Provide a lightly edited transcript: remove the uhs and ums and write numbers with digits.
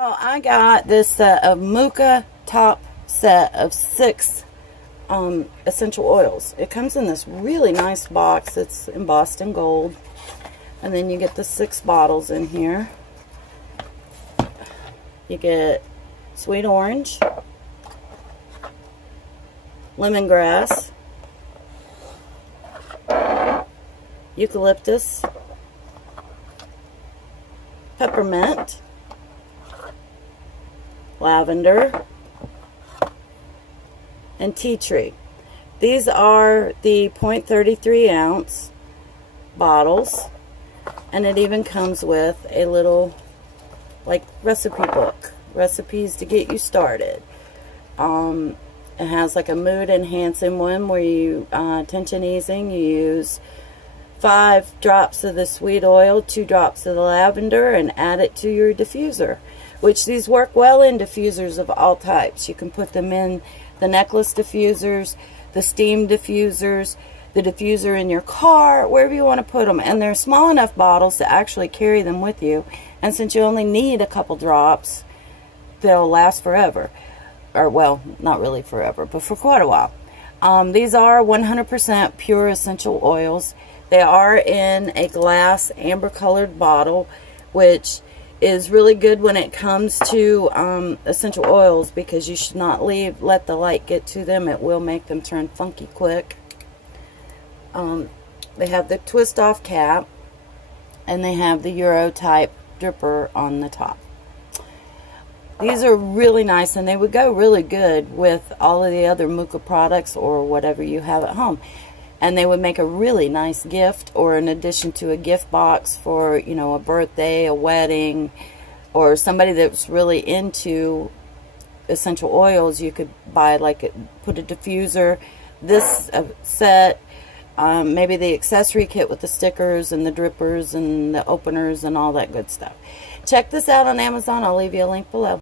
Oh, I got this set of Mooka top set of 6 essential oils. It comes in this really nice box. It's embossed in gold. And then you get the 6 bottles in here. You get sweet orange, lemongrass, eucalyptus, peppermint, lavender, and tea tree. These are the 0.33 ounce bottles, and it even comes with a little like recipe book, recipes to get you started. It has like a mood enhancing one where you tension easing. You use 5 drops of the sweet oil, 2 drops of the lavender, and add it to your diffuser, which these work well in diffusers of all types. You can put them in the necklace diffusers, the steam diffusers, the diffuser in your car, wherever you want to put them. And they're small enough bottles to actually carry them with you. And since you only need a couple drops, they'll last forever. Or, well, not really forever, but for quite a while. These are 100% pure essential oils. They are in a glass amber colored bottle, which is really good when it comes to essential oils, because you should not let the light get to them. It will make them turn funky quick. They have the twist off cap, and they have the Euro type dripper on the top. These are really nice, and they would go really good with all of the other Mooka products or whatever you have at home. And they would make a really nice gift, or an addition to a gift box for, you know, a birthday, a wedding, or somebody that's really into essential oils. You could buy, like, put a diffuser, this set, maybe the accessory kit with the stickers and the drippers and the openers and all that good stuff. Check this out on Amazon. I'll leave you a link below.